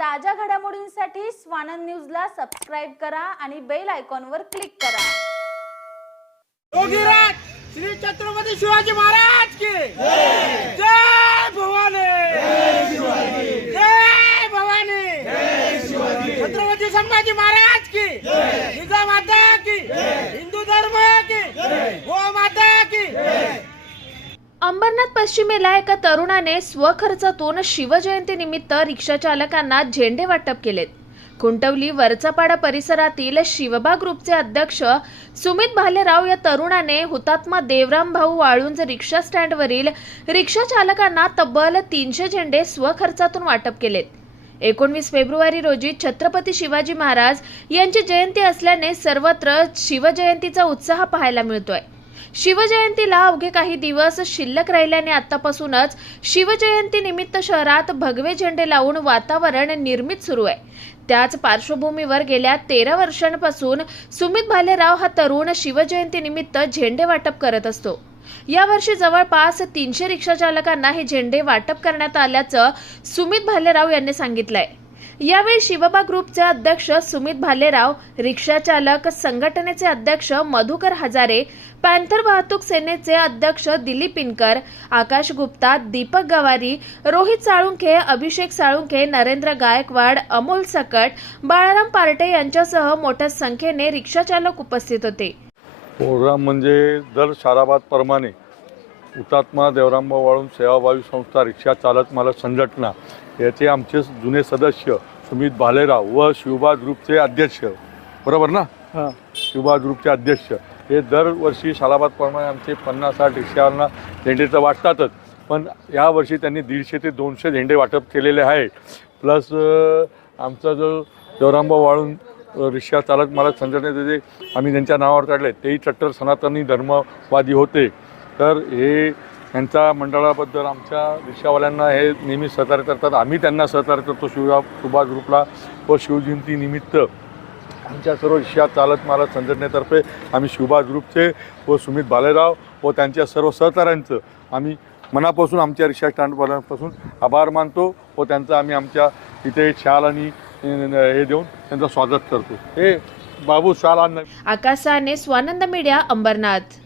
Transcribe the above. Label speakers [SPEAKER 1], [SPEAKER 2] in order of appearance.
[SPEAKER 1] ताज्या घडामोडींसाठी स्वानंद न्यूजला सबस्क्राईब करा आणि बेल आयकॉनवर क्लिक करा.
[SPEAKER 2] योगीराज श्री छत्रपती शिवाजी महाराज की जय भवानी. जय भवानी. छत्रपती संभाजी महाराज की जिजा माता की हिंदू धर्म की गो माता
[SPEAKER 3] अंबरनाथ पश्चिमेला एका तरुणाने स्वखर्चातून शिवजयंती निमित्त रिक्षा चालकांना झेंडे वाटप केलेत. खुंटवली वरचापाडा परिसरातील शिवबा ग्रुपचे अध्यक्ष सुमित भालेराव या तरुणाने हुतात्मा देवराम भाऊ वाळुंज रिक्षा स्टँडवरील रिक्षा चालकांना तब्बल तीनशे झेंडे स्वखर्चातून वाटप केलेत. एकोणवीस फेब्रुवारी रोजी छत्रपती शिवाजी महाराज यांची जयंती असल्याने सर्वत्र शिवजयंतीचा उत्साह पाहायला मिळतोय. शिवजयंतीला अवघे काही दिवस शिल्लक राहिल्याने आतापासूनच शिवजयंती निमित्त शहरात भगवे झेंडे लावून वातावरण निर्मित सुरू आहे. त्याच पार्श्वभूमीवर गेल्या तेरा वर्षांपासून सुमित भालेराव हा तरुण शिवजयंती निमित्त झेंडे वाटप करत असतो. यावर्षी जवळपास तीनशे रिक्षा चालकांना हे झेंडे वाटप करण्यात आल्याचं सुमित भालेराव यांनी सांगितलंय. यावेळी शिवबा ग्रुपचे अध्यक्ष सुमित भालेराव रिक्षा चालक संघटनेचे अध्यक्ष मधुकर हजारे पॅन्थर वाहतूक सेनेचे अध्यक्ष दिलीप इनकर आकाश गुप्ता दीपक गवारी रोहित साळुंखे अभिषेक साळुंखे नरेंद्र गायकवाड अमोल सकट बाळाराम पार्टे यांच्यासह मोठ्या संख्येने रिक्षा चालक उपस्थित होते.
[SPEAKER 4] प्रोग्राम म्हणजे दर शाराबादप्रमाणे हुतात्मा देवरामभाऊ वाळून सेवाभावी संस्था रिक्षा चालक मालक संघटना याचे आमचे जुने सदस्य सुमित भालेराव व शिवबा ग्रुपचे अध्यक्ष. बरोबर ना? हां. शिवबा ग्रुपचे अध्यक्ष. हे दरवर्षी शालाबादप्रमाणे आमचे पन्नास साठ रिक्षावांना झेंडे तर वाटतातच. पण यावर्षी त्यांनी दीडशे ते दोनशे झेंडे वाटप केलेले आहे प्लस आमचा जो देवरामभाऊ वाळून रिक्षा चालक मालक संघटनेचे जे आम्ही त्यांच्या नावावर काढले तेही कट्टर सनातनी धर्मवादी होते. तर हे यांच्या मंडळाबद्दल आमच्या रिक्षावाल्यांना हे नेहमी सहकार्य करतात. आम्ही त्यांना सहकार्य करतो शिवबा सुभाष ग्रुपला व शिवजयंती निमित्त. आमच्या सर्व रिक्षा चालक मालक संघटनेतर्फे आम्ही सुभाष ग्रुपचे व सुमित भालेराव व त्यांच्या सर्व सहकाऱ्यांचं आम्ही मनापासून आमच्या रिक्षा स्टँडवाल्यांपासून आभार मानतो व त्यांचं आम्ही आमच्या इथे शाल आणि हे देऊन त्यांचं स्वागत करतो. हे बाबू शाल
[SPEAKER 3] आकाशाने स्वानंद मीडिया अंबरनाथ.